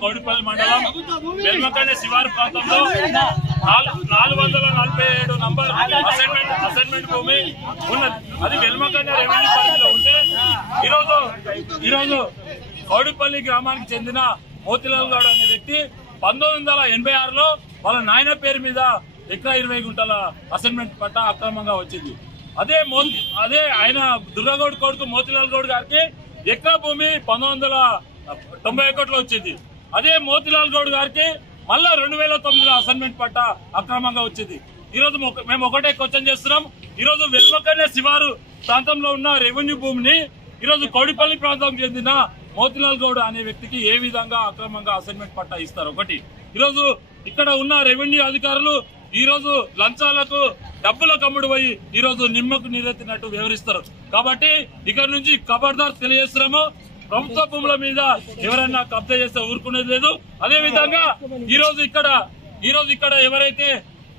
కౌడిపల్లి మండలం వెల్మకండ శివారు ప్రాంతంలో 447 నంబర్ అసైన్మెంట్ భూమి ఉన్నది. అది వెల్మకండ రెవెన్యూ పరిధిలో ఉంటే ఈరోజు కౌడిపల్లి గ్రామానికి చెందిన మోతిలాల్ గౌడ్ అనే వ్యక్తి 1986లో వాళ్ళ నాయన పేరు మీద ఎకరా 20 గుంటల అసైన్మెంట్ పట్టా అక్రమంగా వచ్చింది. అదే ఆయన దుర్గగౌడ్ కొడుకు మోతిలాల్ గౌడ్ గారికి ఎకరా భూమి 1991లో వచ్చింది. అదే మోతిలాల్ గౌడ్ గారికి మళ్ళా 2009లో అసైన్మెంట్ పట్టా అక్రమంగా వచ్చింది. ఈరోజు మేము ఒకటే క్వశ్చన్ చేస్తున్నాం. ఈరోజు వెల్మకండ శివారు ప్రాంతంలో ఉన్న రెవెన్యూ భూమిని ఈరోజు కౌడిపల్లి ప్రాంతానికి చెందిన మోతిలాల్ గౌడ్ అనే వ్యక్తికి ఏ విధంగా అక్రమంగా అసైన్మెంట్ పట్టా ఇస్తారు? ఒకటి, ఈరోజు ఇక్కడ ఉన్న రెవెన్యూ అధికారులు ఈరోజు లంచాలకు డబ్బులకు అమ్ముడు పోయి ఈరోజు నిమ్మకు నీరెత్తినట్టు వ్యవహరిస్తారు. కాబట్టి ఇక్కడ నుంచి ఖబర్దార్ తెలియజేస్తున్నాము, ప్రభుత్వ భూముల మీద ఎవరైనా కబ్జా చేస్తే ఊరుకునేది లేదు. అదే విధంగా ఈరోజు ఇక్కడ ఎవరైతే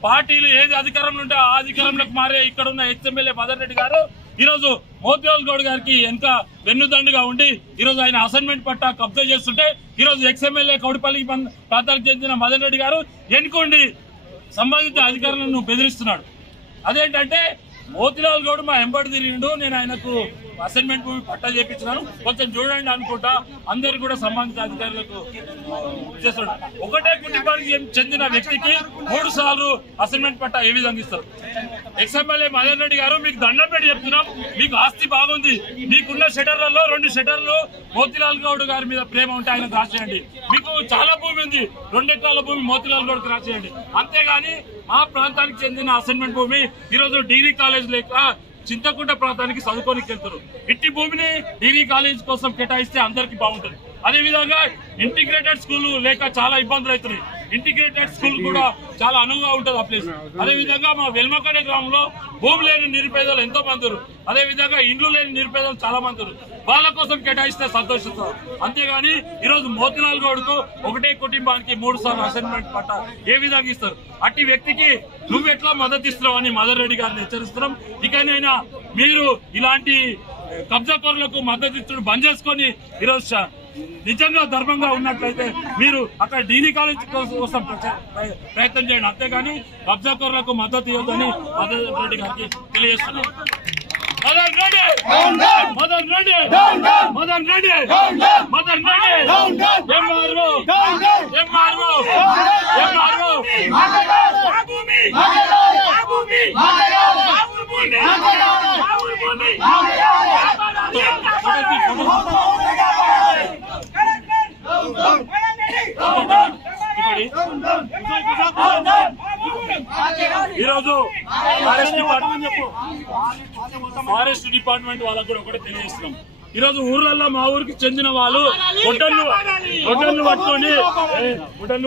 పార్టీలు ఏది అధికారంలో ఉంటే ఆ అధికారంలోకి మారే ఇక్కడ ఉన్న ఎక్స్ఎమ్మెల్యే మదన్ రెడ్డి గారు ఈరోజు మోతిలాల్ గౌడ్ గారికి వెనుక వెన్నుదండుగా ఉండి ఈరోజు ఆయన అసైన్మెంట్ పట్టా కబ్జా చేస్తుంటే ఈరోజు ఎక్స్ఎమ్మెల్యే కౌడిపల్లి ప్రాంతానికి చెందిన మదన్ రెడ్డి గారు వెనుకుండి సంబంధిత అధికారులను బెదిరిస్తున్నాడు. అదేంటంటే మోతిలాల్ గౌడ్ మా ఎంబడి తిరిగిండు, నేను ఆయనకు అసైన్మెంట్ భూమి పట్టా చేపించినాను, కొంచెం చూడండి అనుకుంటా అందరు కూడా సంబంధిత అధికారులకు చేస్తాడు. ఒకటే కుటుంబానికి చెందిన వ్యక్తికి 3 సార్లు అసైన్మెంట్ పట్టా ఏ విధంగా ఇస్తారు? ఎక్స్ఎమ్మెల్యే మదన్ రెడ్డి గారు మీకు దండం పెట్టి చెప్తున్నాం, మీకు ఆస్తి బాగుంది, మీకున్న షటర్లలో 2 షటర్లు మోతిలాల్ గౌడ్ గారి మీద ప్రేమ ఉంటే ఆయనకు రాసేయండి. మీకు చాలా భూమి ఉంది, 2 ఎకరాల భూమి మోతిలాల్ గౌడ్కి రాసేయండి. అంతేగాని ఆ ప్రాంతానికి చెందిన అసైన్మెంట్ భూమి ఈరోజు డిగ్రీ కాలేజ్ లేక చింతకుంట ప్రాంతానికి చదువుకోనికి వెళ్తారు. ఇట్టి భూమిని డిగ్రీ కాలేజ్ కోసం కేటాయిస్తే అందరికి బాగుంటుంది. అదేవిధంగా ఇంటిగ్రేటెడ్ స్కూల్ లేక చాలా ఇబ్బందులు అవుతున్నాయి. ఇంటిగ్రేటెడ్ స్కూల్ కూడా చాలా అనువుగా ఉంటుంది ఆ ప్లేస్. అదేవిధంగా మా వెల్మకండ గ్రామంలో భూమి లేని నిరుపేదలు ఎంతో మంది, అదేవిధంగా ఇండ్లు లేని నిరుపేదలు చాలా మంది, వాళ్ళ కోసం కేటాయిస్తే సంతోషిస్తారు. అంతేగాని ఈరోజు మోతిలాల్ గౌడ్ కు ఒకటే కుటుంబానికి 3 సార్లు అసైన్మెంట్ పట్టా ఏ విధంగా ఇస్తారు? అట్టి వ్యక్తికి నువ్వెట్లా మద్దతు ఇస్తున్నావు అని మదన్ రెడ్డి గారిని హెచ్చరిస్తున్నాం. ఇకనైనా మీరు ఇలాంటి కబ్జాకోరులకు మద్దతు ఇచ్చడం బంద్ చేసుకొని ఈరోజు నిజంగా ధర్మంగా ఉన్నట్లయితే మీరు అక్కడ డిగ్రీ కాలేజ్ కోసం ప్రయత్నం చేయండి. అంతేగాని కబ్జాకోరులకు మద్దతు ఇవ్వద్దని మదన్ రెడ్డి గారికి తెలియజేస్తున్నాం. Madan Reddy Madan Reddy Madan Reddy Madan Reddy MRO MRO MRO ఈరోజు ఫారెస్ట్ డిపార్ట్మెంట్ వాళ్ళకు కూడా ఒకటే తెలియజేస్తున్నాం. ఈరోజు ఊర్లలో మా ఊరికి చెందిన వాళ్ళు గొడ్డన్లు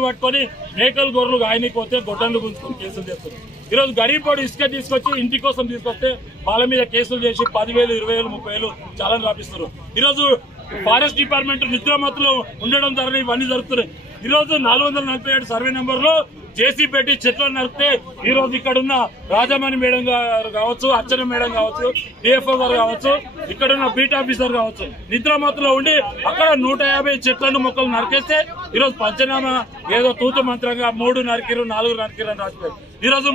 పట్టుకొని మేకలు గొర్రెలు గాయనిపోతే గొడ్డన్లు గుంజుకొని కేసులు చేస్తారు. ఈరోజు గరీబోడు ఇసుక తీసుకొచ్చి ఇంటి కోసం తీసుకొస్తే వాళ్ళ మీద కేసులు చేసి 10,000, 20,000, 30,000 చాలని రాపిస్తారు. ఈరోజు ఫారెస్ట్ డిపార్ట్మెంట్ నిద్రమత్తులో ఉండడం ద్వారా ఇవన్నీ జరుగుతున్నాయి. ఈరోజు 447 సర్వే నెంబర్లో జేసీ పెట్టి చెట్లను నరికితే ఈరోజు ఇక్కడ ఉన్న రాజమణి మేడం గారు కావచ్చు, అర్చన మేడం కావచ్చు, డిఎఫ్ఓ గారు కావచ్చు, ఇక్కడున్న బీట్ ఆఫీసర్ కావచ్చు, నిద్రమత్తులో ఉండి అక్కడ 150 చెట్లను మొక్కలు నరికేస్తే ఈరోజు పంచనామా ఏదో తూతు మంత్రంగా 3 నరికిరు 4 నరికిరు అని రాసిపోయారు. ఈరోజు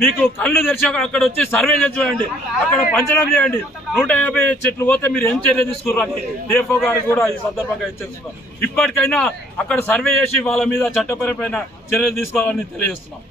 మీకు కళ్ళు తెరిచాక అక్కడ వచ్చి సర్వే చేయండి, అక్కడ పంచనామా చేయండి. 150 చెట్లు పోతే మీరు ఏం చర్య తీసుకుర్రని డిఎఫ్ఓ గారు కూడా ఈ సందర్భంగా హెచ్చరిస్తున్నారు. ఇప్పటికైనా అక్కడ సర్వే చేసి వాళ్ళ మీద చట్టపరమైన చర్యలు తీసుకోవాలని తెలియజేస్తున్నాం.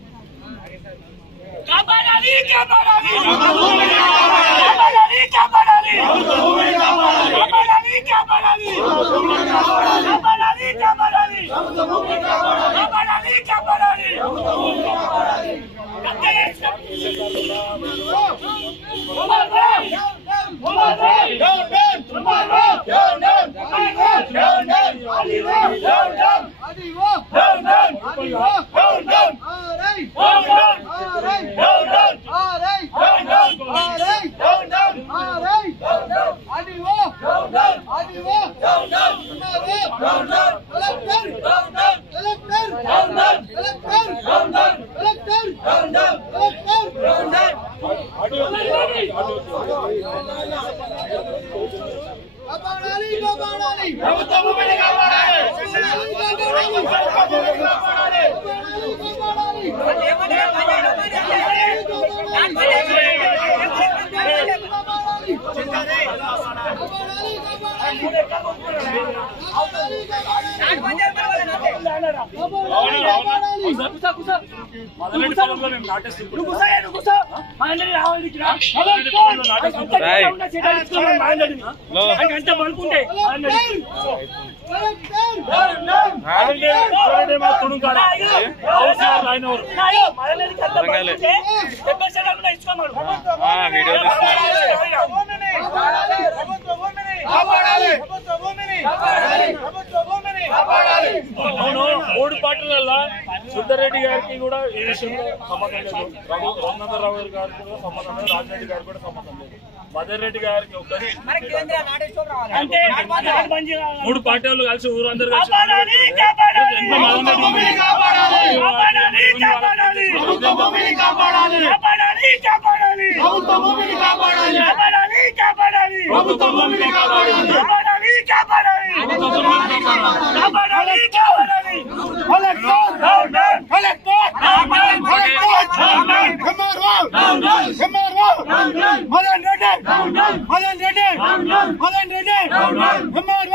మూడు పార్టీలలో సుబ్బారెడ్డి గారికి కూడా ఈ విషయంలో సంబంధం లేదు, రఘునందరావు గారికి కూడా సంబంధం లేదు, రాజరెడ్డి గారికి కూడా సంబంధం లేదు. మదన్ రెడ్డి గారికి ఒక్కరి మూడు పార్టీలు కలిసి ఊరందరూ కలిసి Madan Reddy,